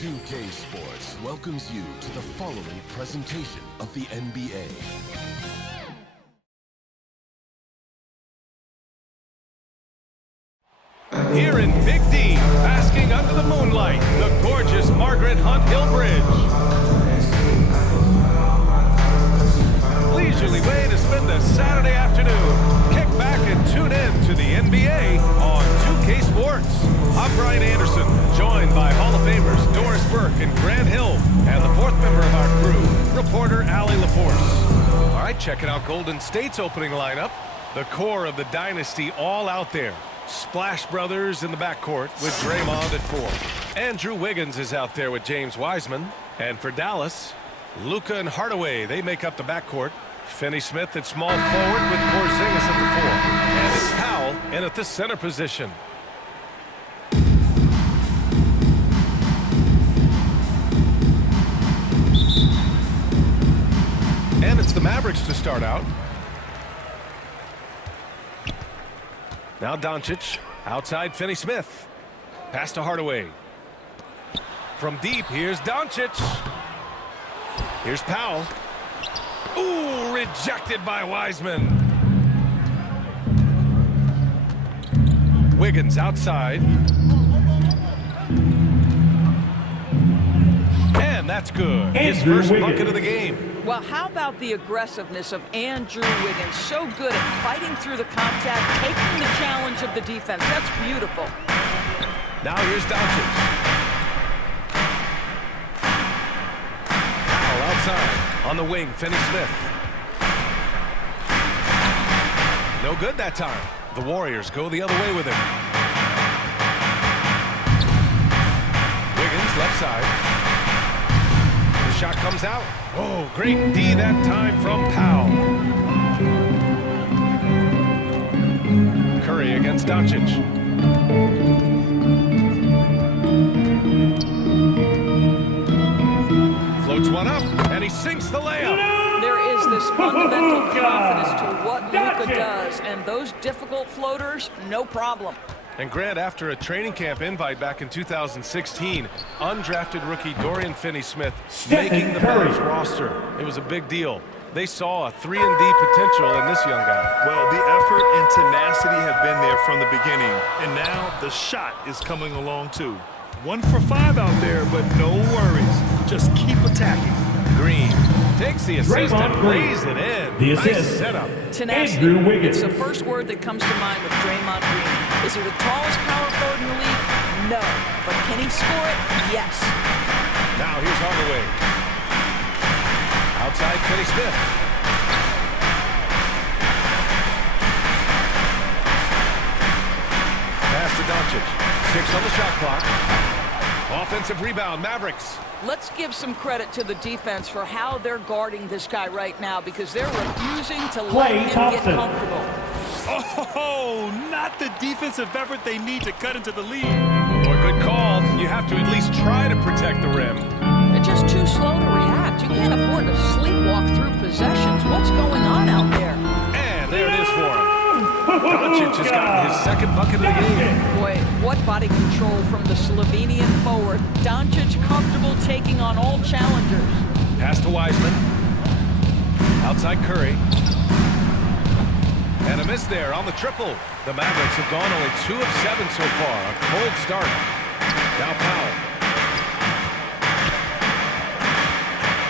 2K Sports welcomes you to the following presentation of the NBA. Here in Big D, basking under the moonlight, the gorgeous Margaret Hunt Hill Bridge. Leisurely way to spend a Saturday afternoon. Kick back and tune in to the NBA on 2K Sports. I'm Brian Anderson, joined by Hall of Famers Doris Burke and Grant Hill, and the fourth member of our crew, reporter Allie LaForce. All right, checking out Golden State's opening lineup. The core of the dynasty all out there. Splash Brothers in the backcourt with Draymond at 4. Andrew Wiggins is out there with James Wiseman. And for Dallas, Luka and Hardaway, they make up the backcourt. Finney-Smith at small forward with Porzingis at the 4. And it's Powell in at the center position. And it's the Mavericks to start out. Now Doncic, outside Finney-Smith. Pass to Hardaway. From deep, here's Doncic. Here's Powell. Ooh, rejected by Wiseman. Wiggins outside. And that's good. His first bucket of the game. Well, how about the aggressiveness of Andrew Wiggins? So good at fighting through the contact, taking the challenge of the defense. That's beautiful. Now here's Doncic. Powell outside. On the wing, Finney-Smith. No good that time. The Warriors go the other way with him. Wiggins left side. Shot comes out. Oh, great D that time from Powell. Curry against Doncic. Floats one up, and he sinks the layup. There is this fundamental confidence to what Luka does, and those difficult floaters, no problem. And Grant, after a training camp invite back in 2016, undrafted rookie Dorian Finney-Smith making the Mavs roster. It was a big deal. They saw a 3-and-D potential in this young guy. Well, the effort and tenacity have been there from the beginning, and now the shot is coming along too. 1 for 5 out there, but no worries. Just keep attacking. Green takes the assist and lays it in. The nice assist. setup. Tenacity. It's the first word that comes to mind with Draymond Green. Is he the tallest power forward in the league? No. But can he score it? Yes. Now here's Hardaway. Outside Finney-Smith. Pass to Doncic. 6 on the shot clock. Offensive rebound, Mavericks. Let's give some credit to the defense for how they're guarding this guy right now, because they're refusing to let him get comfortable. Oh, not the defensive effort they need to cut into the lead. Or good call. You have to at least try to protect the rim. They're just too slow to react. You can't afford to sleepwalk through possessions. What's going on out there? And there it is for him. Doncic has gotten his second bucket of the game. Boy, what body control from the Slovenian forward. Doncic comfortable taking on all challengers. Pass to Wiseman. Outside Curry. And a miss there on the triple. The Mavericks have gone only 2 of 7 so far. A cold start. Now Powell.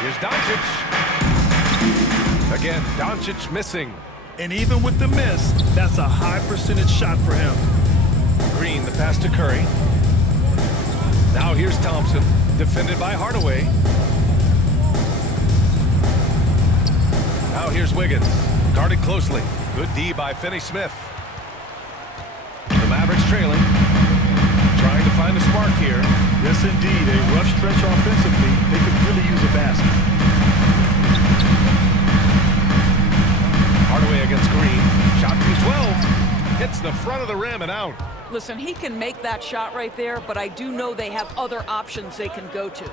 Here's Doncic. Again, Doncic missing. And even with the miss, that's a high percentage shot for him. Green, the pass to Curry. Now here's Thompson, defended by Hardaway. Now here's Wiggins, guarded closely. Good D by Finney-Smith. The Mavericks trailing. Trying to find a spark here. Yes, indeed. A rough stretch offensively. They could really use a basket. Hardaway against Green. Shot from 12. Hits the front of the rim and out. Listen, he can make that shot right there, but I do know they have other options they can go to.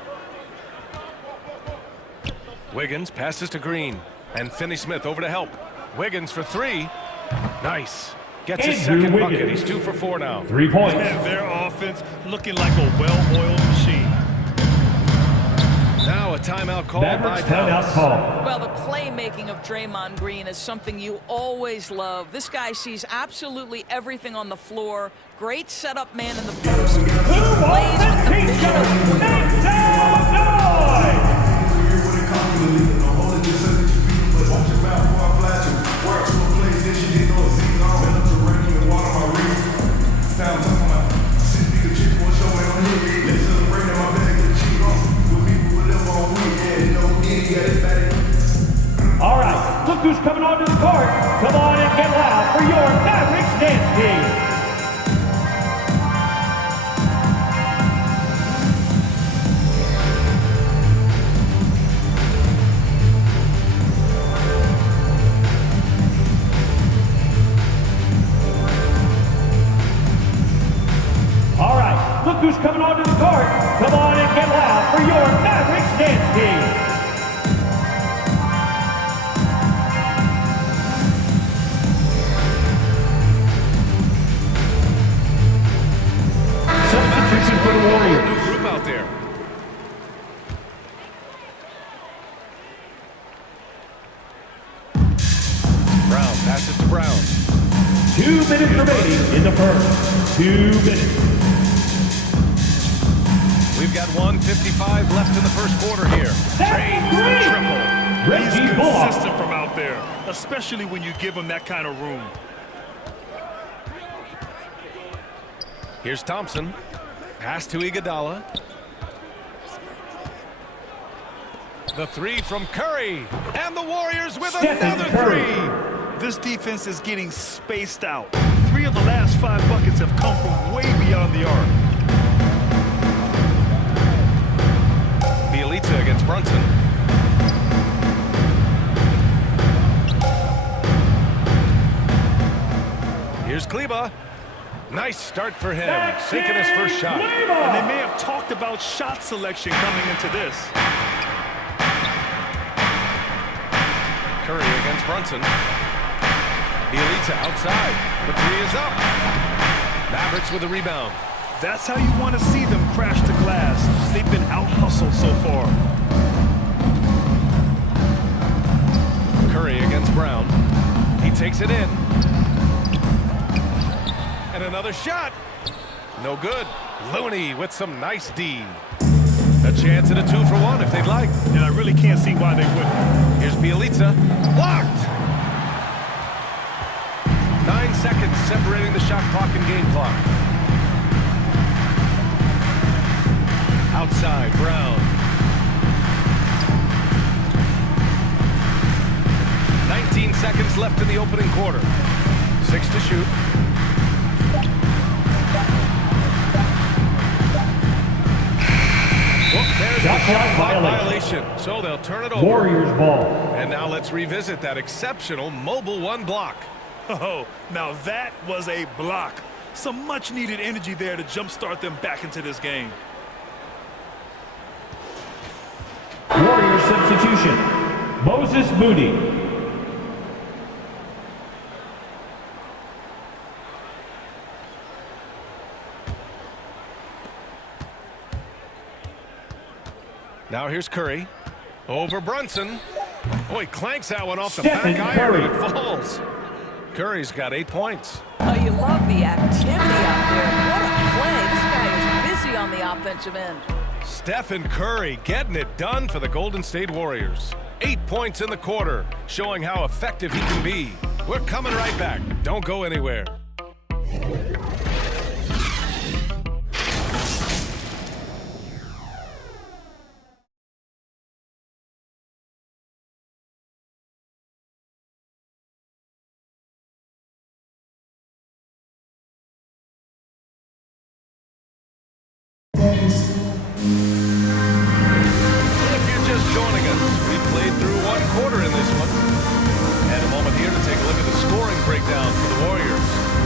Wiggins passes to Green. And Finney-Smith over to help. Wiggins for 3. Nice. Gets his second bucket. He's 2 for 4 now. 3 points. And their offense looking like a well-oiled machine. a timeout call by Mavericks Dallas. timeout call. Well, the playmaking of Draymond Green is something you always love. This guy sees absolutely everything on the floor. Great setup man in the post. He plays with the vision of the point guard. All right, look who's coming onto the court. Come on and get loud for your Mavericks dance team. All right, look who's coming onto the court. Come on and get loud for your Mavericks dance team. Substitution for the Warriors. New group out there. Brown passes to Brown. 2 minutes remaining in the first. 2 minutes. We've got 1:55 left in the first quarter here. Drains the triple. He's Reggie Bullock. consistent from out there, especially when you give him that kind of room. Here's Thompson. Pass to Iguodala. The three from Curry. And the Warriors with Stephen another Curry. three. This defense is getting spaced out. 3 of the last 5 buckets have come from way beyond the arc. Bielitsa against Brunson. Here's Kleba. Nice start for him. Sinking his first shot. And they may have talked about shot selection coming into this. Curry against Brunson. Bielitsa outside. The three is up. Mavericks with a rebound. That's how you want to see them crash to glass. They've been out-hustled so far. Curry against Brown. He takes it in. And another shot. No good. Looney with some nice D. A chance at a 2-for-1 if they'd like. And I really can't see why they wouldn't. Here's Bielitsa. Blocked. 9 seconds separating the shot clock and game clock. Outside, Brown. 19 seconds left in the opening quarter. 6 to shoot. Well, there's the shot clock violation. So they'll turn it over. Warriors ball. And now let's revisit that exceptional mobile one block. Oh, now that was a block. Some much-needed energy there to jumpstart them back into this game. Warriors substitution. Moses Moody. Now here's Curry. Over Brunson. Oh, he clanks that one off the Stephen back iron Curry. and it falls. Curry's got 8 points. Oh, you love the activity out there. What a play. This guy is busy on the offensive end. Stephen Curry getting it done for the Golden State Warriors. 8 points in the quarter, showing how effective he can be. We're coming right back. Don't go anywhere. If you're just joining us, we played through 1 quarter in this one. And a moment here to take a look at the scoring breakdown for the Warriors.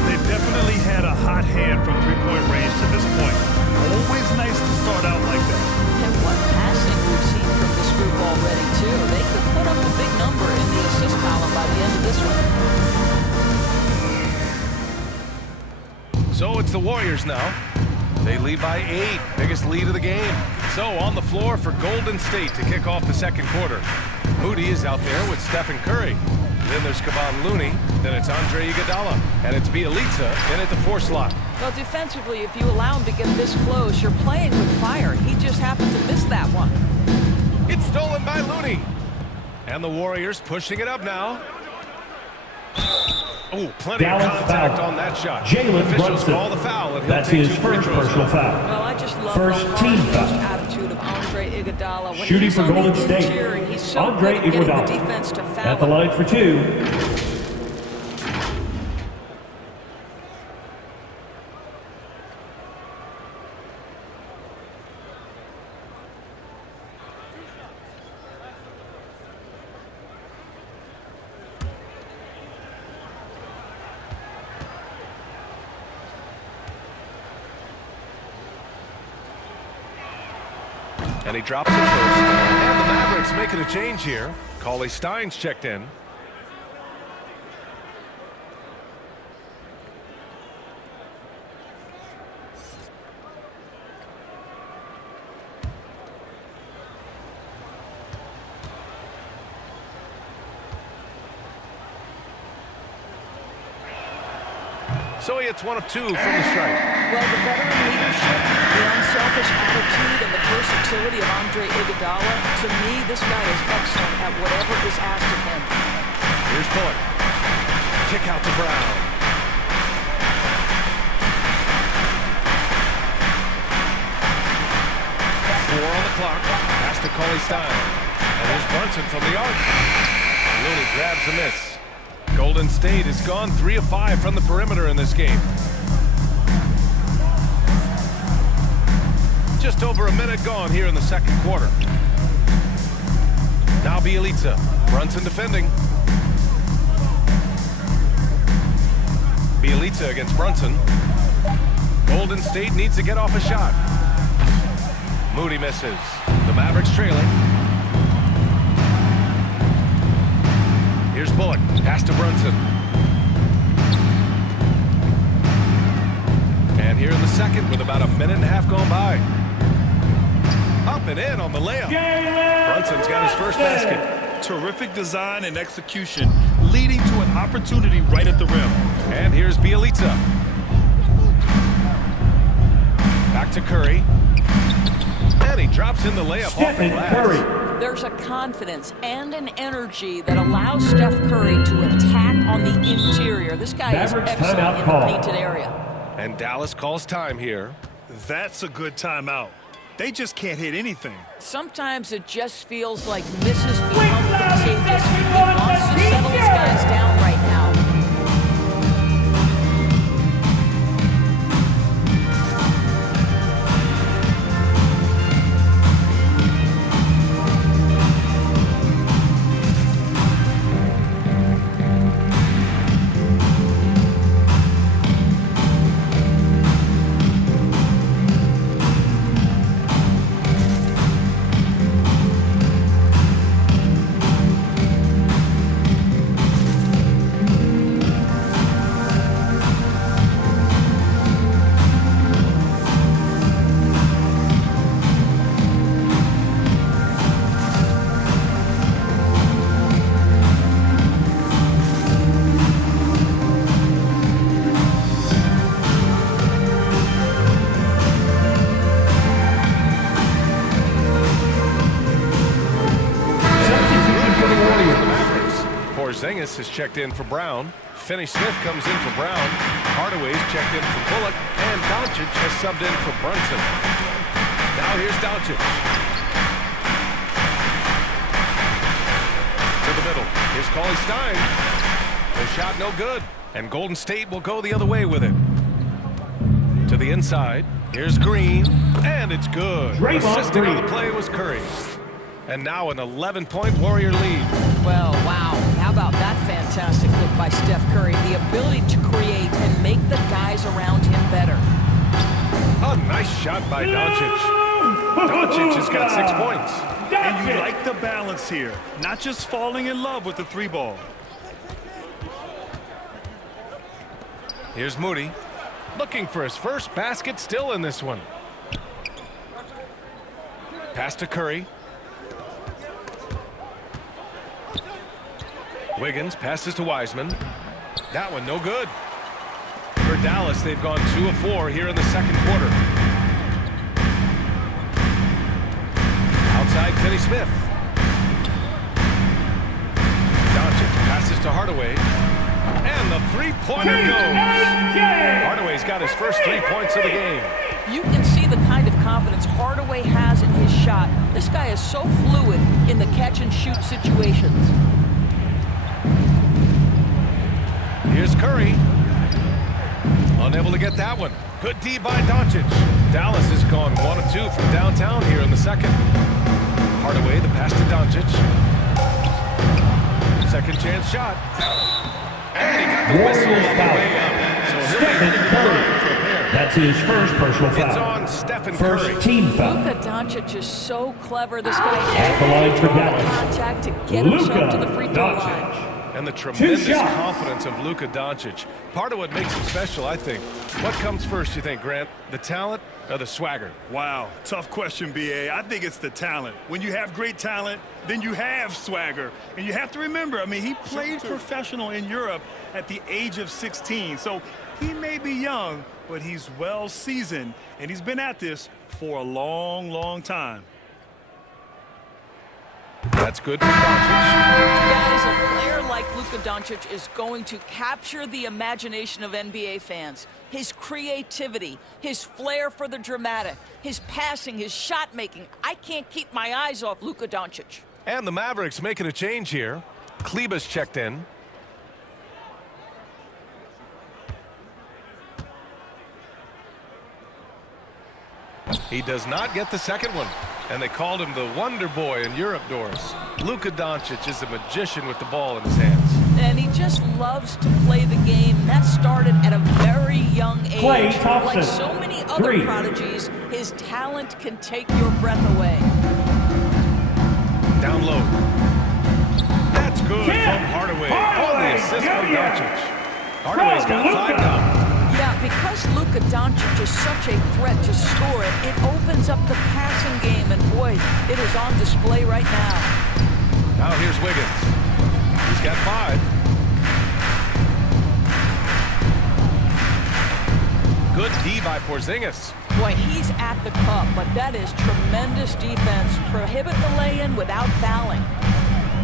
They've definitely had a hot hand from three-point range to this point. Always nice to start out like that. And what passing we've seen from this group already, too. They could put up a big number in the assist column by the end of this one. So it's the Warriors now. They lead by 8, biggest lead of the game. So on the floor for Golden State to kick off the second quarter. Moody is out there with Stephen Curry. Then there's Kevon Looney. Then it's Andre Iguodala. And it's Bjelica in at the 4 slot. Well, defensively, if you allow him to get this close, you're playing with fire. He just happened to miss that one. It's stolen by Looney. And the Warriors pushing it up now. Oh, plenty Dallas of contact foul. on that shot. Jalen Officials Brunson. call the foul, and he'll That's take his 2 free first throws personal now. foul. Well, I just love First the team hard-nosed foul. attitude of Andre Iguodala. When Shooting he's for on Golden the State, interior, he's so Andre good at getting the Iguodala. defense to foul At the him. line for 2. And he drops it first. And the Mavericks making a change here. Cauley Stein's checked in. So he hits 1 of 2 from the strike. Well, the veteran leadership, the unselfish attitude, and the versatility of Andre Iguodala, to me, this guy is excellent at whatever is asked of him. Here's Bullock. Kick out to Brown. Four on the clock. Pass to Cauley Stein. And here's Brunson from the arc. Looney grabs a miss. Golden State has gone 3 of 5 from the perimeter in this game. Just over a minute gone here in the second quarter. Now Bjelica. Brunson defending. Bjelica against Brunson. Golden State needs to get off a shot. Moody misses. The Mavericks trailing. Here's Bullock. Pass to Brunson. And here in the second with about a minute and a half gone by. Up and in on the layup. Brunson's got his first basket. Terrific design and execution, leading to an opportunity right at the rim. And here's Bjelica. Back to Curry. And he drops in the layup off the Stephen glass. Curry. There's a confidence and an energy that allows Steph Curry to attack on the interior. This guy Mavericks is excellent timeout in call. the painted area. And Dallas calls time here. That's a good timeout. They just can't hit anything. Sometimes it just feels like misses become contagious. He wants to settle his guys down right now. Porzingis has checked in for Brown. Finney-Smith comes in for Brown. Hardaway's checked in for Bullock. And Doncic has subbed in for Brunson. Now here's Doncic. To the middle. Here's Cauley Stein. The shot no good. And Golden State will go the other way with it. To the inside. Here's Green. And it's good. Assisting on the play was Curry. And now an 11-point Warrior lead. Well, wow. How about that fantastic look by Steph Curry? The ability to create and make the guys around him better. A nice shot by Doncic. Doncic has got 6 points. And you like the balance here. Not just falling in love with the 3-ball. Here's Moody. Looking for his first basket still in this one. Pass to Curry. Wiggins passes to Wiseman. That one no good. For Dallas, they've gone 2 of 4 here in the second quarter. Outside, Finney Smith. Doncic passes to Hardaway. And the three-pointer goes. Hardaway's got his first 3 points of the game. You can see the kind of confidence Hardaway has in his shot. This guy is so fluid in the catch-and-shoot situations. Here's Curry. Unable to get that one. Good D by Doncic. Dallas has gone 1 of 2 from downtown here in the second. Hardaway, the pass to Doncic. Second chance shot. And he got the whistle on the way up. So he'll be hitting the line for a pair. That's his first personal foul. It's on Stephen Curry. First team foul. Luka Doncic is so clever. This guy At the line for Dallas. contact to get himself to the free throw line. And the tremendous confidence of Luka Doncic. Part of what makes him special, I think. What comes first, you think, Grant? The talent or the swagger? Wow, tough question, B.A. I think it's the talent. When you have great talent, then you have swagger. And you have to remember, I mean, he played professional in Europe at the age of 16. So he may be young, but he's well seasoned. And he's been at this for a long, long time. That's good for Doncic. Guys, a player like Luka Doncic is going to capture the imagination of NBA fans. His creativity, his flair for the dramatic, his passing, his shot making. I can't keep my eyes off Luka Doncic. And the Mavericks making a change here. Kleba's checked in. He does not get the second one. And they called him the Wonder Boy in Europe, Doris. Luka Doncic is a magician with the ball in his hands. And he just loves to play the game. That started at a very young age. Klay Thompson. Like so many other prodigies, his talent can take your breath away. Down low. That's good from Hardaway. On the assist from Doncic. Hardaway's got 5 now. Yeah, because Luka Doncic is such a threat to score it, it opens up the passing game, and boy, it is on display right now. Now here's Wiggins. He's got 5. Good D by Porzingis. Boy, he's at the cup, but that is tremendous defense. Prohibit the lay-in without fouling.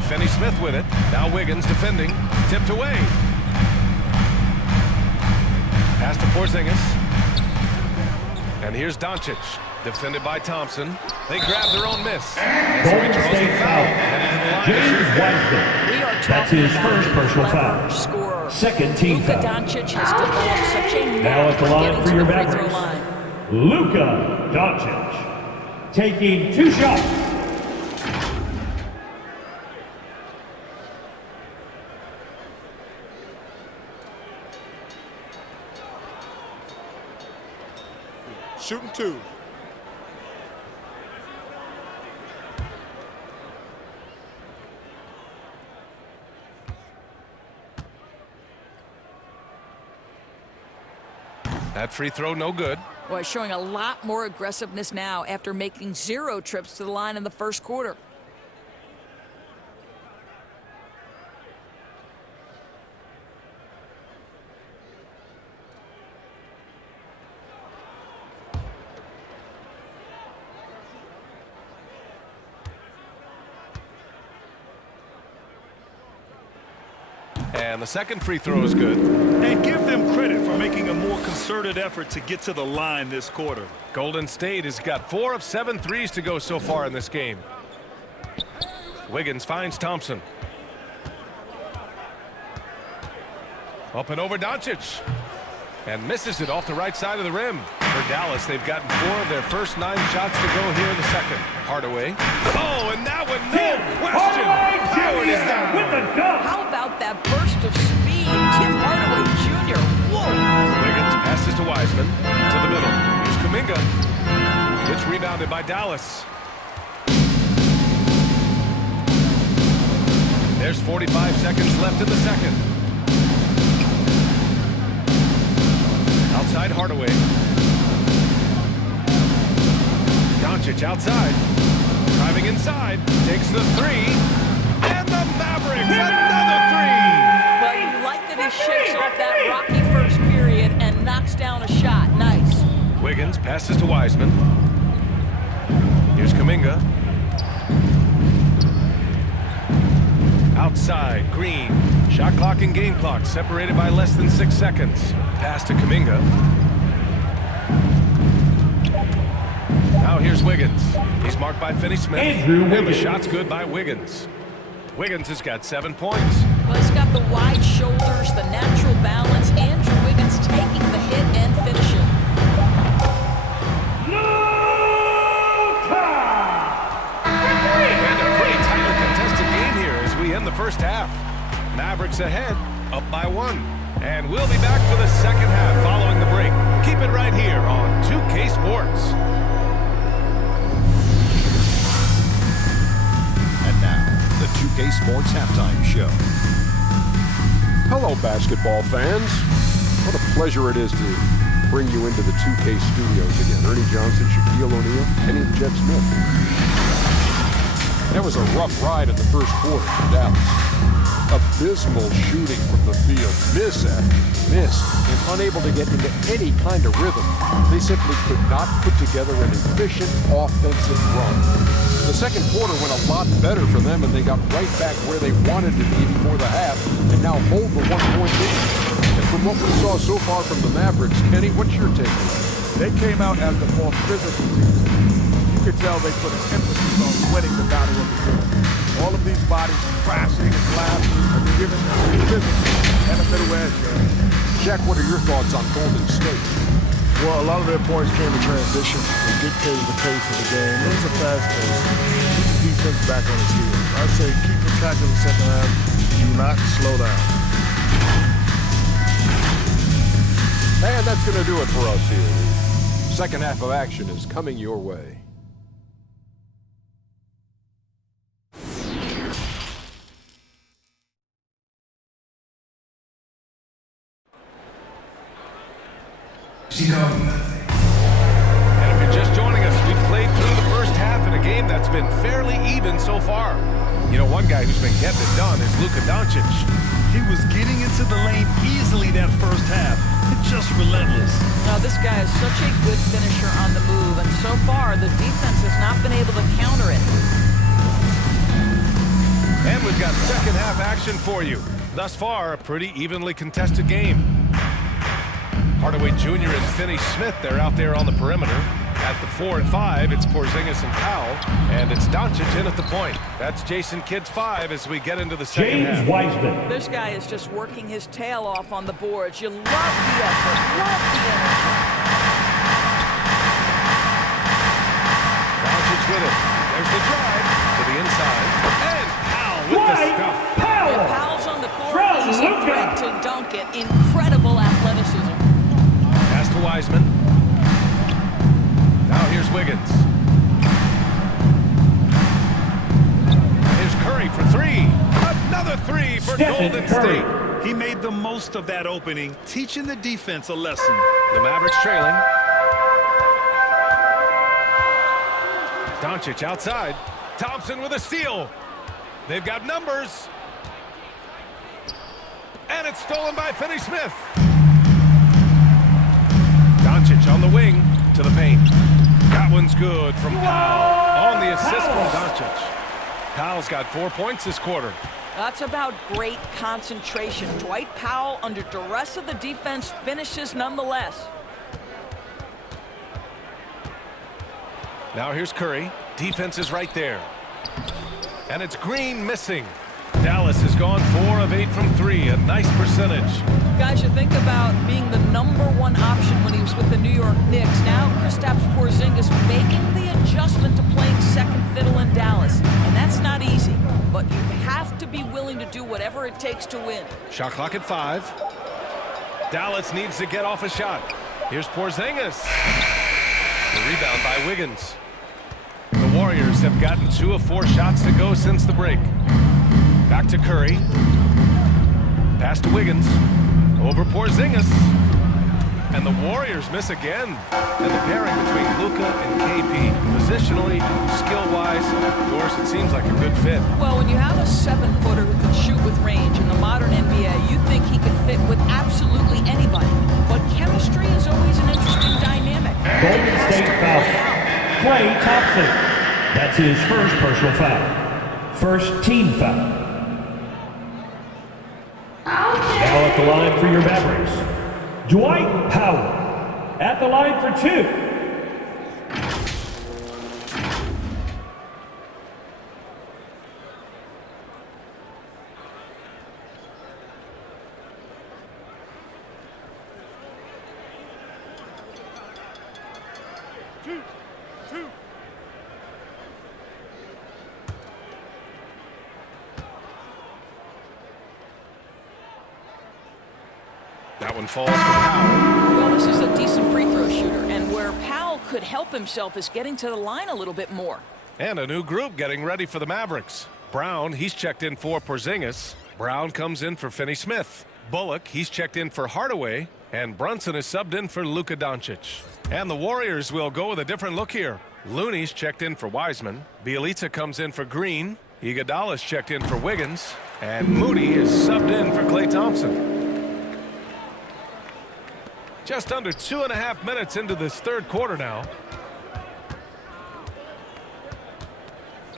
Finney Smith with it. Now Wiggins defending. Tipped away. Pass to Porzingis. And here's Doncic. Defended by Thompson. They grab their own miss. Golden State foul. James Wiseman. We are That's talking his about first a personal clever foul. scorer. Second team Luka foul. Doncic has developed such a Now at the line getting for to your the free throw Mavericks, line. Luka Doncic. Taking 2 shots. Shooting 2. That free throw no good. Boy, showing a lot more aggressiveness now after making 0 trips to the line in the first quarter. And the second free throw is good. And give them credit for making a more concerted effort to get to the line this quarter. Golden State has got 4 of 7 threes to go so far in this game. Wiggins finds Thompson. Up and over Doncic. And misses it off the right side of the rim. For Dallas, they've gotten 4 of their first 9 shots to go here in the second. Hardaway. Oh, and that one, no question. Howard is down. With the dunk. How about that burst of speed? Tim Hardaway Jr. Whoa! Wiggins passes to Wiseman. To the middle. Here's Kuminga. It's rebounded by Dallas. There's 45 seconds left in the second. inside Hardaway. Doncic outside. Driving inside. Takes the three. And the Mavericks, another three! Well, you like that he shakes off that rocky first period and knocks down a shot. Nice. Wiggins passes to Wiseman. Here's Kuminga. Outside, Green. Shot clock and game clock separated by less than 6 seconds. Pass to Kuminga. Now here's Wiggins. He's marked by Finney-Smith. And the shot's good by Wiggins. Wiggins has got 7 points. Well, he's got the wide shoulders, the natural balance. Andrew Wiggins taking the hit and finishing. And a pretty tightly contested game here as we end the first half. Mavericks ahead, up by 1. And we'll be back for the second half following the break. Keep it right here on 2K Sports. And now, the 2K Sports Halftime Show. Hello, basketball fans. What a pleasure it is to bring you into the 2K studios again. Ernie Johnson, Shaquille O'Neal, Kenny the Jet Smith. That was a rough ride in the first quarter for Dallas. Abysmal shooting from the field, miss after miss, and unable to get into any kind of rhythm. They simply could not put together an efficient offensive run. The second quarter went a lot better for them, and they got right back where they wanted to be before the half, and now hold the 1-point lead. And from what we saw so far from the Mavericks, Kenny, what's your take? They came out as the more physical team. You could tell they put an emphasis on winning the battle of the field. All of these bodies crashing and blasting and giving them physical and a middle edge. Jack, what are your thoughts on Golden State? Well, a lot of their points came in transition and dictated the pace of the game. It was a fast pace. Keep the defense back on its heels. I'd say keep attacking the second half. Do not slow down. And that's going to do it for us here. The second half of action is coming your way. And if you're just joining us, we've played through the first half in a game that's been fairly even so far. You know, one guy who's been getting it done is Luka Doncic. He was getting into the lane easily that first half. Just relentless. Now, this guy is such a good finisher on the move, and so far, the defense has not been able to counter it. And we've got second half action for you. Thus far, a pretty evenly contested game. Hardaway Jr. and Finney-Smith, they're out there on the perimeter. At the 4 and 5, it's Porzingis and Powell, and it's Doncic in at the point. That's Jason Kidd's 5 as we get into the second half. James Wiseman. This guy is just working his tail off on the boards. You love the effort, love the energy. Doncic with it. There's the drive to the inside. And Powell with the stuff. Yeah, Powell's on the court. He's a threat to dunk it. Incredible athleticism. Pass to Wiseman. Now here's Wiggins. Here's Curry for 3. Another 3 for Golden State. He made the most of that opening, teaching the defense a lesson. The Mavericks trailing. Doncic outside. Thompson with a steal. They've got numbers. And it's stolen by Finney-Smith. Doncic on the wing to the paint. That one's good from Powell on the assist from Doncic. Powell's got 4 points this quarter. That's about great concentration. Dwight Powell, under duress of the defense, finishes nonetheless. Now here's Curry. Defense is right there. And it's Green missing. Dallas has gone 4 of 8 from 3, a nice percentage. Guys, you think about being the #1 option when he was with the New York Knicks. Now Kristaps Porzingis making the adjustment to playing second fiddle in Dallas. And that's not easy, but you have to be willing to do whatever it takes to win. Shot clock at 5. Dallas needs to get off a shot. Here's Porzingis. The rebound by Wiggins. The Warriors have gotten 2 of 4 shots to go since the break. Back to Curry. Pass to Wiggins. Over Porzingis. And the Warriors miss again. And the pairing between Luka and KP, positionally, skill-wise, of course, it seems like a good fit. Well, when you have a 7-footer who can shoot with range in the modern NBA, you think he can fit with absolutely anybody. But chemistry is always an interesting dynamic. Golden State foul. Klay Thompson. That's his first personal foul. First team foul. Now at the line for your Mavericks, Dwight Howard. At the line for 2. That one falls for Powell. Well, this is a decent free throw shooter, and where Powell could help himself is getting to the line a little bit more. And a new group getting ready for the Mavericks. Brown, he's checked in for Porzingis. Brown comes in for Finney-Smith. Bullock, he's checked in for Hardaway. And Brunson is subbed in for Luka Doncic. And the Warriors will go with a different look here. Looney's checked in for Wiseman. Bielitsa comes in for Green. Iguodala's checked in for Wiggins. And Moody is subbed in for Klay Thompson. Just under 2.5 minutes into this third quarter now.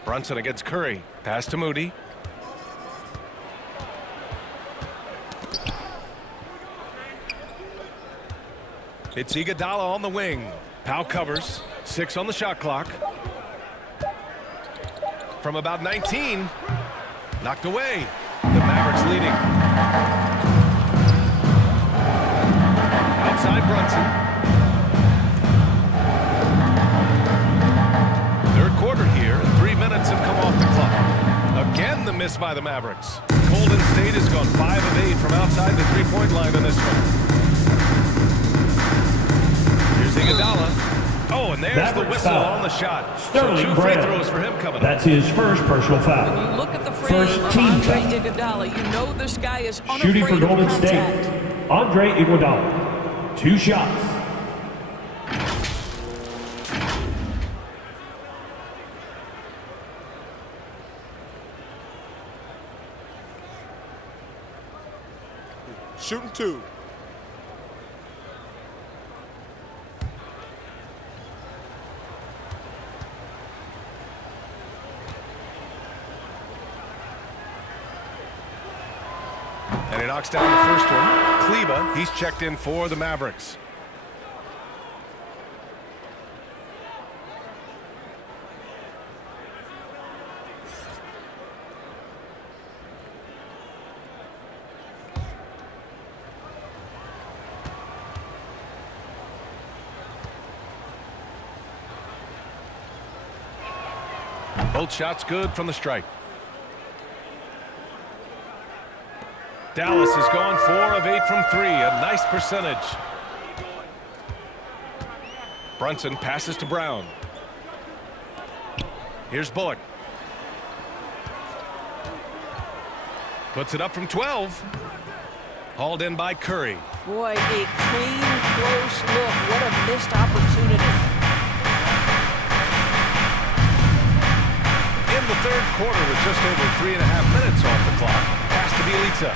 Brunson against Curry. Pass to Moody. It's Iguodala on the wing. Powell covers. 6 on the shot clock. From about 19. Knocked away. The Mavericks leading. Outside Brunson. Third quarter here. 3 minutes have come off the clock. Again, the miss by the Mavericks. Golden State has gone 5 of 8 from outside the three-point line in this one. Here's Iguodala. Oh, and there's Mavericks the whistle foul. on the shot. Sterling So 2 free Brown. throws for him coming That's up. his first personal foul. When you look at the frame First of team Andre foul. Iguodala, you know this guy is Shooting unafraid for of Golden contact. State, Andre Iguodala. 2 shots. Shooting 2. And he knocks down the first one. Kleba, he's checked in for the Mavericks. Both shots good from the strike. Dallas has gone 4 of 8 from 3, a nice percentage. Brunson passes to Brown. Here's Bullock. Puts it up from 12. Hauled in by Curry. Boy, a clean, close look. What a missed opportunity. In the third quarter with just over 3.5 minutes off the clock. Pass to Bielitsa.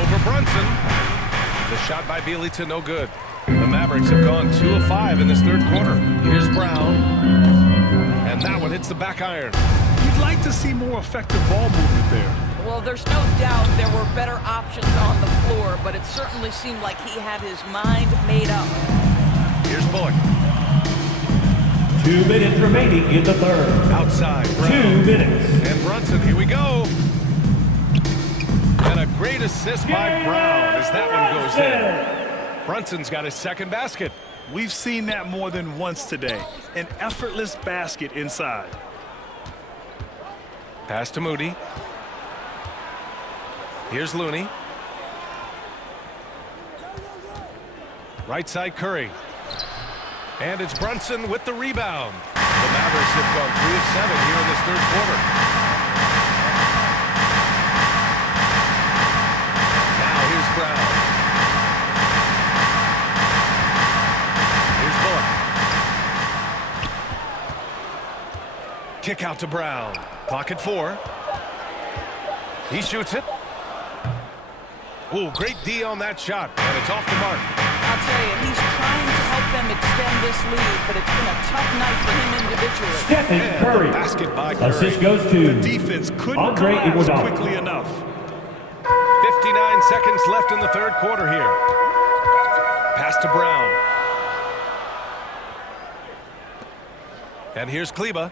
Over Brunson. The shot by Bielitsa, no good. The Mavericks have gone 2 of 5 in this third quarter. Here's Brown. And that one hits the back iron. You'd like to see more effective ball movement there. Well, there's no doubt there were better options on the floor, but it certainly seemed like he had his mind made up. Here's Bullock. 2 minutes remaining in the third. Outside. Brown. 2 minutes. And Brunson, here we go. And a great assist by Brown as that one goes in. Brunson's got his second basket. We've seen that more than once today. An effortless basket inside. Pass to Moody. Here's Looney. Right side Curry. And it's Brunson with the rebound. The Mavericks have gone 3 of 7 here in this third quarter. Now here's Brown. kick out to Brown. Clock at 4. He shoots it. Ooh, great D on that shot, and it's off the mark. I'll tell you, he's trying to help them extend this lead, but it's been a tough night for him individually. Stephen And Curry. the basket by Curry. Assist goes The to defense couldn't Andre collapse Iguodala. quickly enough. 59 seconds left in the third quarter here. Pass to Brown. And here's Kleba.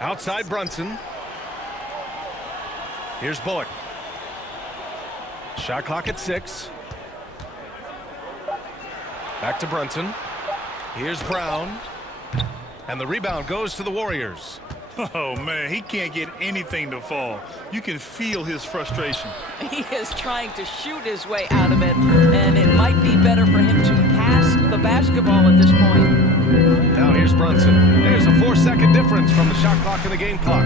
Outside Brunson. Here's Bullock. Shot clock at 6. Back to Brunson. Here's Brown. And the rebound goes to the Warriors. Oh, man, he can't get anything to fall. You can feel his frustration. He is trying to shoot his way out of it, and it might be better for him to pass the basketball at this point. Now here's Brunson. There's a 4-second difference from the shot clock and the game clock.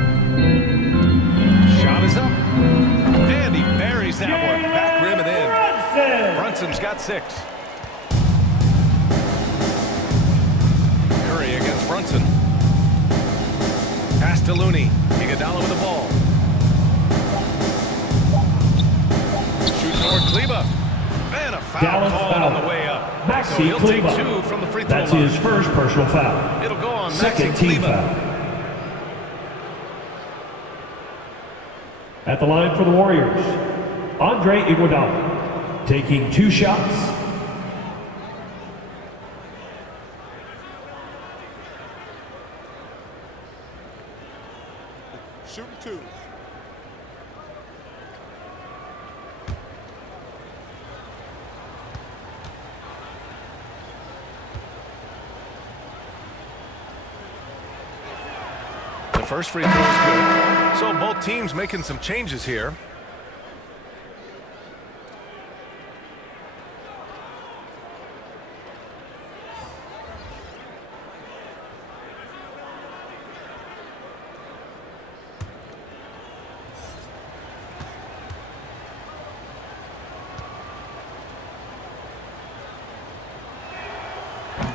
Shot is up. And he buries that one. Back rim and in. Brunson's got 6. Curry against Brunson. Pass to Looney. Iguodala with the ball. Shoot toward Kleba. And a foul Dallas called foul. on the way up. Maxi So he'll take Kleba. 2 from the free throw That's line. his first personal foul. It'll go on Second Maxi team Kleba. foul. At the line for the Warriors, Andre Iguodala, taking 2 shots. Shooting 2. The first free throw is good. So both teams making some changes here.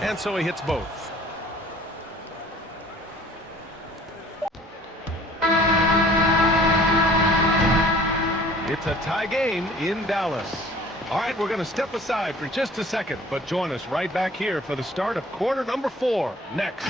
And so he hits both. It's a tie game in Dallas. All right, we're going to step aside for just a second, but join us right back here for the start of quarter number 4 next.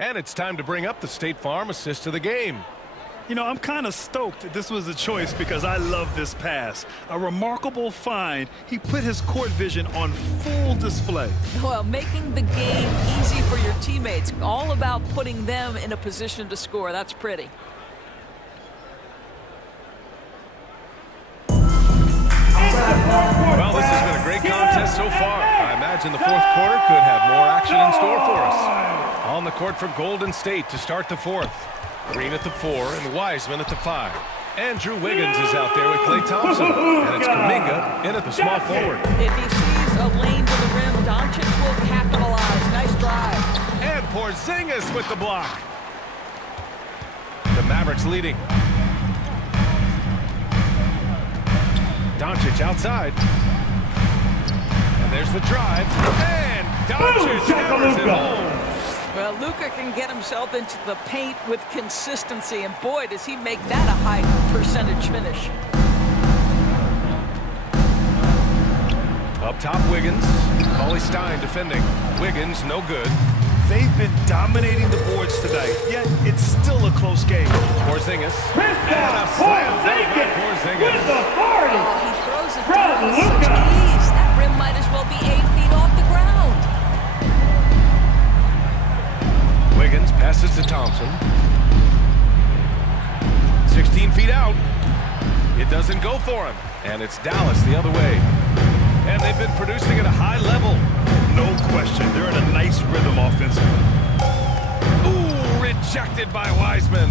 And it's time to bring up the State Farm assist of the game. You know, I'm kind of stoked that this was a choice because I love this pass. A remarkable find. He put his court vision on full display. Well, making the game easy for your teammates. All about putting them in a position to score. That's pretty. Well, this has been a great contest so far. I imagine the fourth quarter could have more action in store for us. On the court for Golden State to start the fourth. Green at the 4 and Wiseman at the 5. Andrew Wiggins is out there with Klay Thompson. And it's Kuminga in at the small forward. If he sees a lane to the rim, Doncic will capitalize. Nice drive. And Porzingis with the block. The Mavericks leading. Doncic outside. And there's the drive. And Doncic hammers it home. Well, Luka can get himself into the paint with consistency, and boy, does he make that a high percentage finish. Up top, Wiggins. Cauley Stein defending. Wiggins, no good. They've been dominating the boards tonight, yet it's still a close game. Porzingis. And a slam dunk by Porzingis. Oh, he throws it down with such ease. That rim might as well be 8 feet off the ground. Wiggins passes to Thompson. 16 feet out. It doesn't go for him. And it's Dallas the other way. And they've been producing at a high level. No question. They're in a nice rhythm offensively. Ooh, rejected by Wiseman.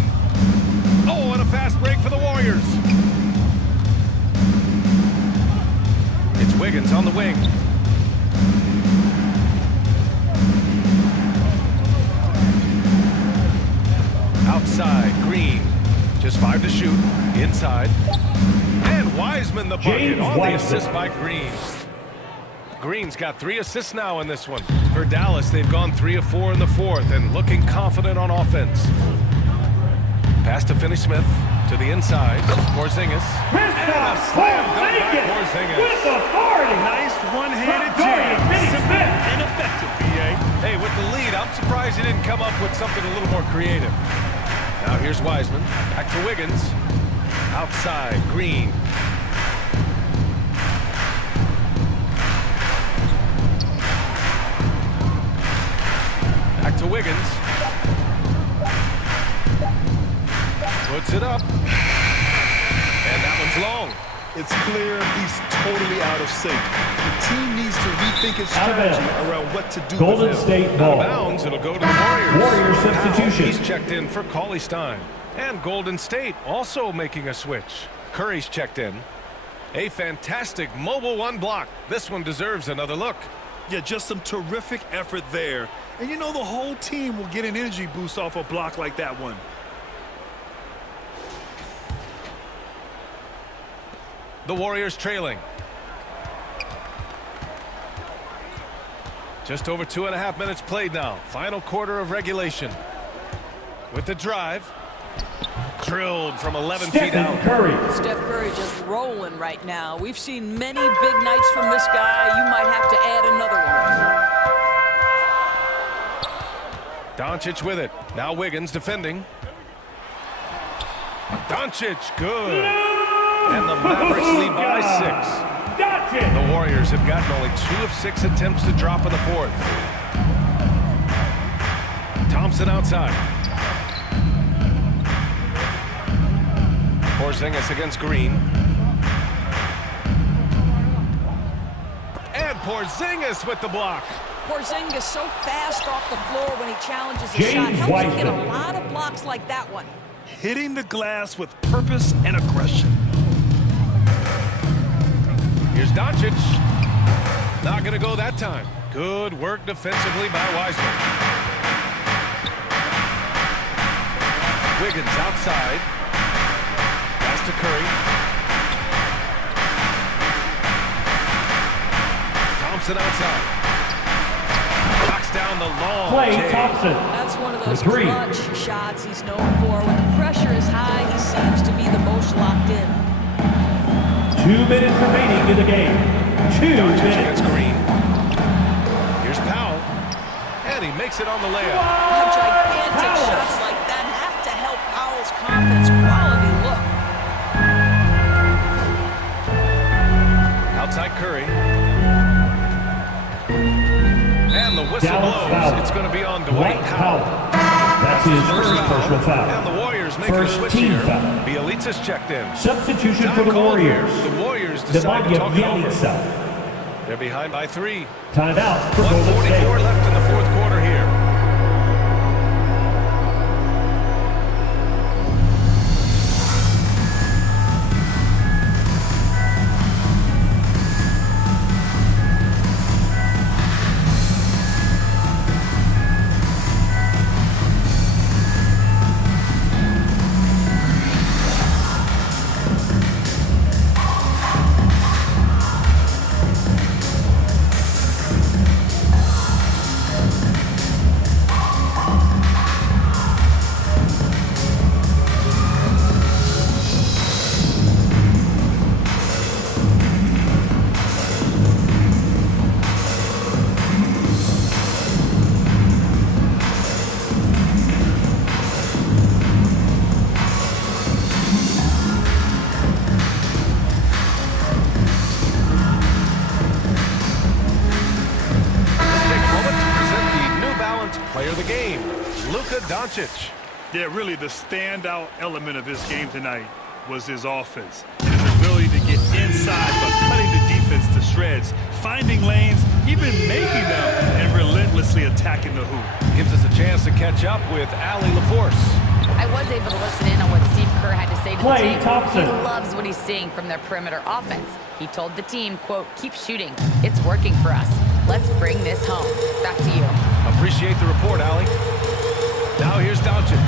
Oh, and a fast break for the Warriors. It's Wiggins on the wing. Outside, Green. Just 5 to shoot. Inside. And Wiseman the bucket on the assist by Green. Green's got 3 assists now in this one. For Dallas, they've gone 3 of 4 in the fourth and looking confident on offense. Pass to Finney-Smith to the inside. Porzingis. And a slam dunk by Porzingis. With authority. Nice one-handed jam. Simple and effective, B.A. Hey, with the lead, I'm surprised he didn't come up with something a little more creative. Now here's Wiseman. Back to Wiggins. Outside, Green. Back to Wiggins. Puts it up. And that one's long. It's clear he's totally out of sync. The team needs to rethink its strategy around what to do Golden with him. State Out ball. of bounds, it'll go to the Warriors. Warriors substitution. Now he's checked in for Cauley Stein. And Golden State also making a switch. Curry's checked in. A fantastic mobile 1 block. This one deserves another look. Yeah, just some terrific effort there. And you know the whole team will get an energy boost off a block like that one. The Warriors trailing. Just over 2.5 minutes played now. Final quarter of regulation. With the drive. Drilled from 11 feet out. Steph Curry just rolling right now. We've seen many big nights from this guy. You might have to add another one. Doncic with it. Now Wiggins defending. Doncic, good. And the Mavericks lead by 6. The Warriors have gotten only 2 of 6 attempts to drop in the fourth. Thompson outside. Porzingis against Green. And Porzingis with the block. Porzingis so fast off the floor when he challenges a shot. Helps him get a lot of blocks like that one. Hitting the glass with purpose and aggression. Here's Doncic. Not going to go that time. Good work defensively by Wiseman. Wiggins outside. Pass to Curry. Thompson outside. Knocks down the long Klay Thompson. That's one of those Three. clutch shots he's known for. When the pressure is high, he seems to be the most locked in. 2 minutes remaining in the game. 2 Doncic minutes. against Green. Here's Powell. And he makes it on the layup. Gigantic shots like that have to help Powell's confidence. Quality look. Outside Curry. And the whistle Dallas blows. foul. It's going to be on Dwight Dwight Powell. Powell. That's his first personal And foul. the Warriors make a First switch team here. foul. Bielitsa's checked in. Substitution Time for the called here. Warriors. The Warriors decide to talk it over. Bielitsa. They're behind by 3. Timeout for Golden 1:44 State. left in the fourth quarter here. Player of the game, Luka Doncic. Yeah, really the standout element of his game tonight was his offense. And his ability to get inside but cutting the defense to shreds, finding lanes, even making them, and relentlessly attacking the hoop. Gives us a chance to catch up with Allie LaForce. I was able to listen in on what Steve Kerr had to say to the Klay team. Thompson. He loves what he's seeing from their perimeter offense. He told the team, quote, "Keep shooting. It's working for us. Let's bring this home." Back to you. Appreciate the report, Allie. Now here's Doncic.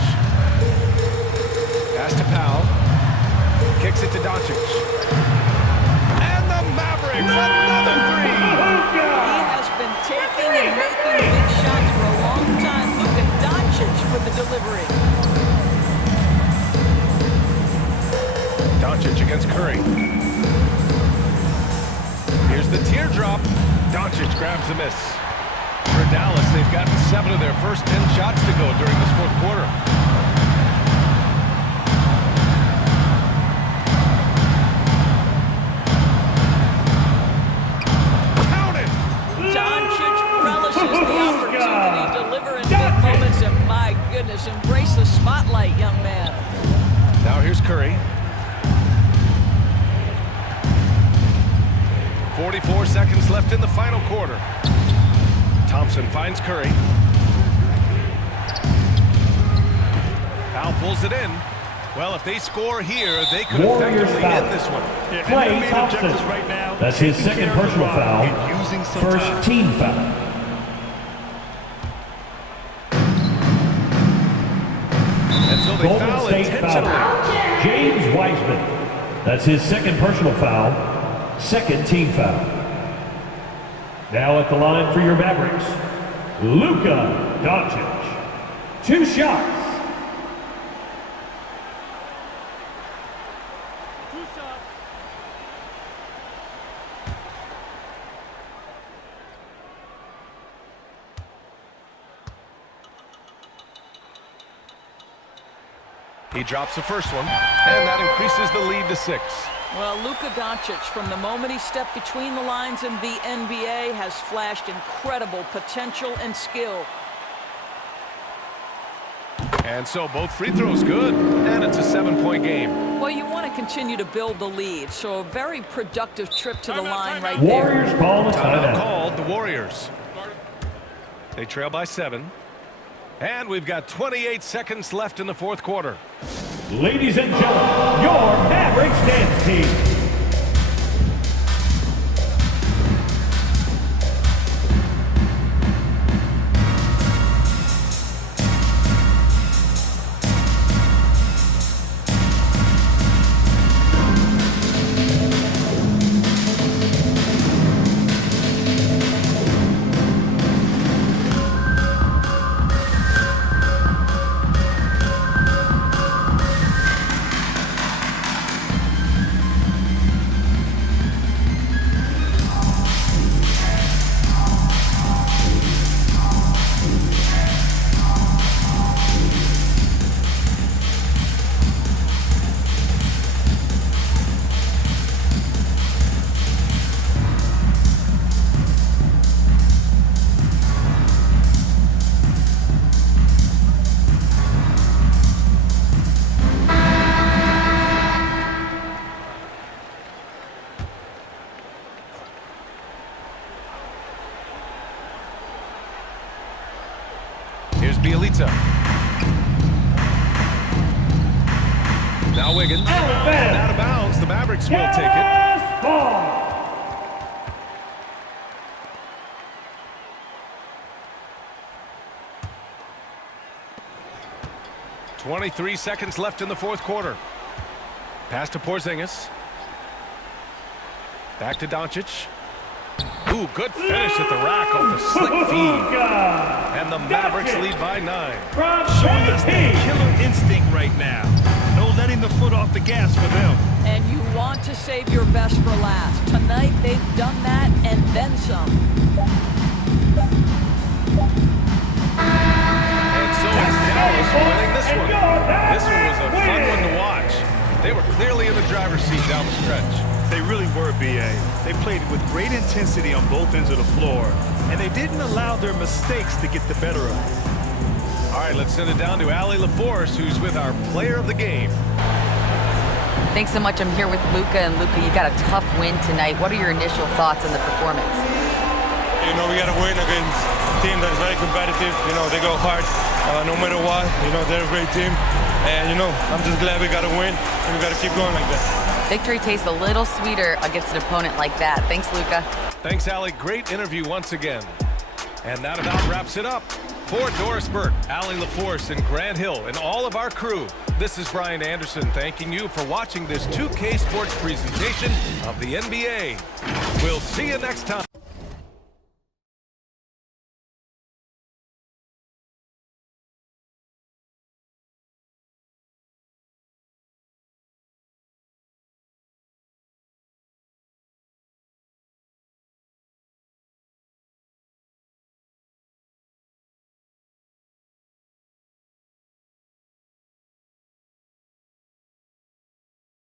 Pass to Powell. Kicks it to Doncic. And the Mavericks, another three. He has been taking and making big shots for a long time. Look at Doncic with the delivery. Doncic against Curry. Here's the teardrop. Doncic grabs the miss. For Dallas, they've gotten 7 of their first 10 shots to go during this fourth quarter. Count it! Doncic relishes the opportunity to deliver in big moments, and my goodness, embrace the spotlight, young man. Now here's Curry. 44 seconds left in the final quarter. Thompson finds Curry. Powell pulls it in. Well, if they score here, they could Warriors effectively foul. end this one. Yeah, Klay and their main Thompson. objectives right now, That's his taking second care of the personal rock foul. and using some First time. team foul. And so they Golden foul State intentionally. foul. James Wiseman. That's his second personal foul. Second team foul. Now at the line for your Mavericks, Luka Doncic. 2 shots. He drops the first one, and that increases the lead to 6. Well, Luka Doncic, from the moment he stepped between the lines in the NBA, has flashed incredible potential and skill. And so both free throws good, and it's a 7-point game. Well, you want to continue to build the lead, so a very productive trip to the line right there. Warriors call a Timeout timeout. called, the Warriors. They trail by 7. And we've got 28 seconds left in the fourth quarter. Ladies and gentlemen, your Mavericks dance team. Here's Bielitsa. Now Wiggins. And out of bounds. The Mavericks will take it. Yes, ball. .23 seconds left in the fourth quarter. Pass to Porzingis. Back to Doncic. Ooh, good finish at the rack off the slick feed. And the Mavericks lead by 9. Showing us that killer instinct right now. No letting the foot off the gas for them. And you want to save your best for last. Tonight, they've done that and then some. And so it's Dallas winning this one. This one was a fun one to watch. They were clearly in the driver's seat down the stretch. They really were, B.A. They played with great intensity on both ends of the floor, and they didn't allow their mistakes to get the better of them. All right, let's send it down to Allie LaForce, who's with our player of the game. Thanks so much. I'm here with Luka, and Luka, you got a tough win tonight. What are your initial thoughts on the performance? You know, we got to win against a team that's very competitive. You know, they go hard no matter what. You know, they're a great team. And, you know, I'm just glad we got a win, and we got to keep going like that. Victory tastes a little sweeter against an opponent like that. Thanks, Luka. Thanks, Allie. Great interview once again. And that about wraps it up. For Doris Burke, Allie LaForce, and Grant Hill, and all of our crew, this is Brian Anderson thanking you for watching this 2K Sports presentation of the NBA. We'll see you next time.